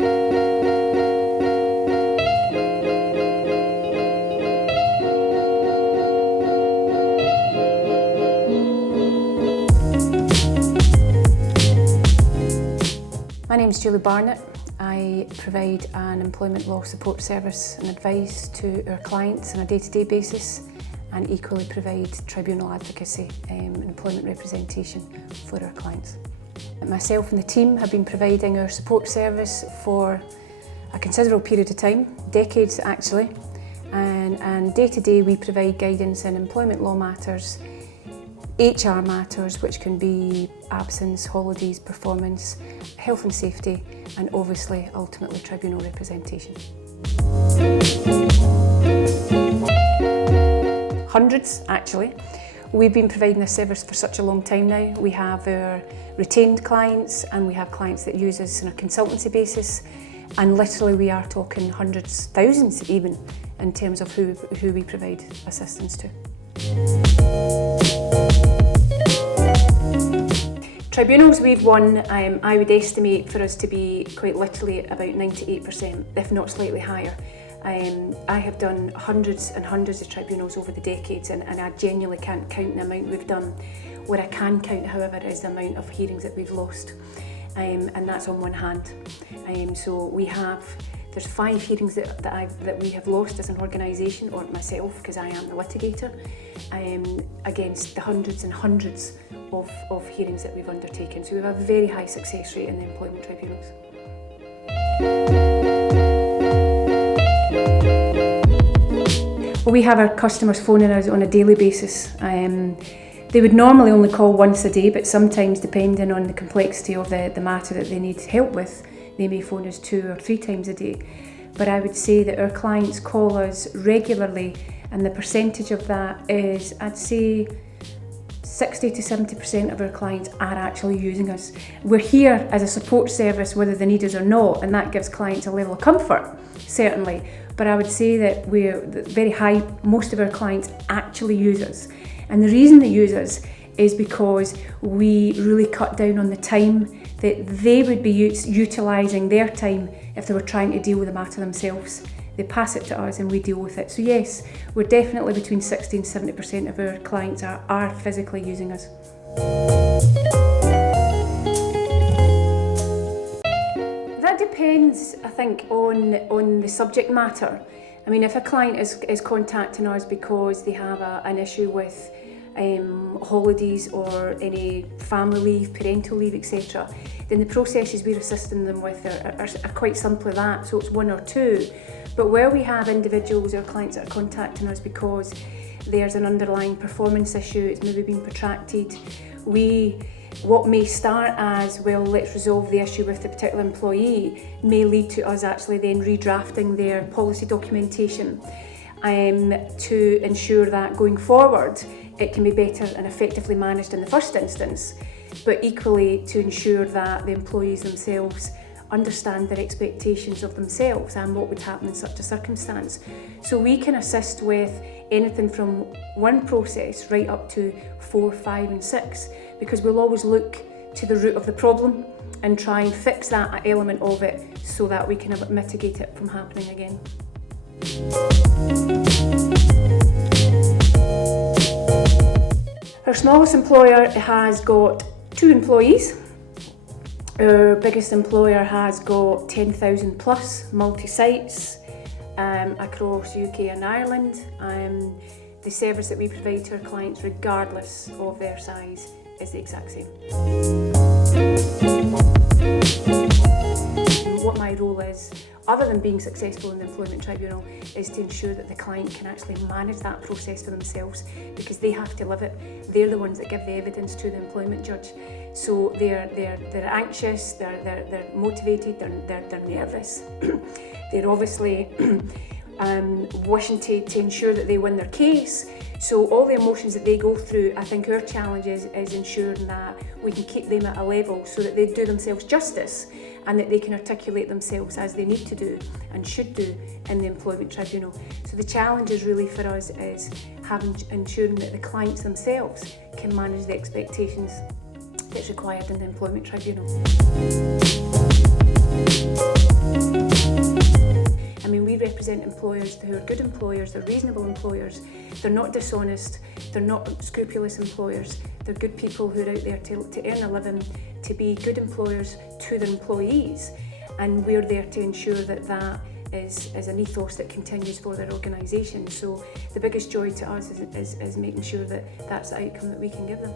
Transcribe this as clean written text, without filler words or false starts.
My name is Barnett. I provide an employment law support service and advice to our clients on a day-to-day basis, and equally provide tribunal advocacy and employment representation for our clients. Myself and the team have been providing our support service for a considerable period of time, decades actually, and day to day we provide guidance in employment law matters, HR matters, which can be absence, holidays, performance, health and safety, and obviously ultimately tribunal representation. Hundreds actually. We've been providing this service for such a long time now. We have our retained clients and we have clients that use us on a consultancy basis, and literally we are talking hundreds, thousands even, in terms of who we provide assistance to. Tribunals we've won, I would estimate for us to be quite literally about 98%, if not slightly higher. I have done hundreds and hundreds of tribunals over the decades, and I genuinely can't count the amount we've done. What I can count, however, is the amount of hearings that we've lost, and that's on one hand. So there's 5 hearings that we have lost as an organisation, or myself, because I am the litigator, against the hundreds and hundreds of hearings that we've undertaken. So we have a very high success rate in the employment tribunals. Well, we have our customers phoning us on a daily basis. They would normally only call once a day, but sometimes, depending on the complexity of the matter that they need help with, they may phone us 2 or 3 times a day. But I would say that our clients call us regularly, and the percentage of that is, I'd say, 60 to 70% of our clients are actually using us. We're here as a support service whether they need us or not, and that gives clients a level of comfort, certainly. But I would say that we're very high, most of our clients actually use us. And the reason they use us is because we really cut down on the time that they would be utilising their time if they were trying to deal with the matter themselves. They pass it to us and we deal with it. So yes, we're definitely between 60 and 70% of our clients are physically using us. That depends, I think, on the subject matter. I mean, if a client is contacting us because they have an issue with holidays or any family leave, parental leave, etc., then the processes we're assisting them with are quite simply that, so it's 1 or 2. But where we have individuals or clients that are contacting us because there's an underlying performance issue, it's maybe been protracted, what may start as, well, let's resolve the issue with the particular employee, may lead to us actually then redrafting their policy documentation to ensure that going forward it can be better and effectively managed in the first instance, but equally to ensure that the employees themselves understand their expectations of themselves and what would happen in such a circumstance. So we can assist with anything from one process right up to 4, 5 and 6, because we'll always look to the root of the problem and try and fix that element of it so that we can mitigate it from happening again. Our smallest employer has got 2 employees. Our biggest employer has got 10,000 plus multi-sites across UK and Ireland. The service that we provide to our clients, regardless of their size, is the exact same. What my role is, other than being successful in the employment tribunal, is to ensure that the client can actually manage that process for themselves, because they have to live it. They're the ones that give the evidence to the employment judge. So they're anxious, they're motivated, they're nervous. They're obviously wishing to ensure that they win their case. So all the emotions that they go through, I think our challenge is ensuring that we can keep them at a level so that they do themselves justice and that they can articulate themselves as they need to do and should do in the employment tribunal. So the challenge is really for us is ensuring that the clients themselves can manage the expectations that's required in the employment tribunal. represent employers who are good employers, they're reasonable employers, they're not dishonest, they're not scrupulous employers, they're good people who are out there to earn a living, to be good employers to their employees, and we're there to ensure that that is an ethos that continues for their organisation. So the biggest joy to us is making sure that that's the outcome that we can give them.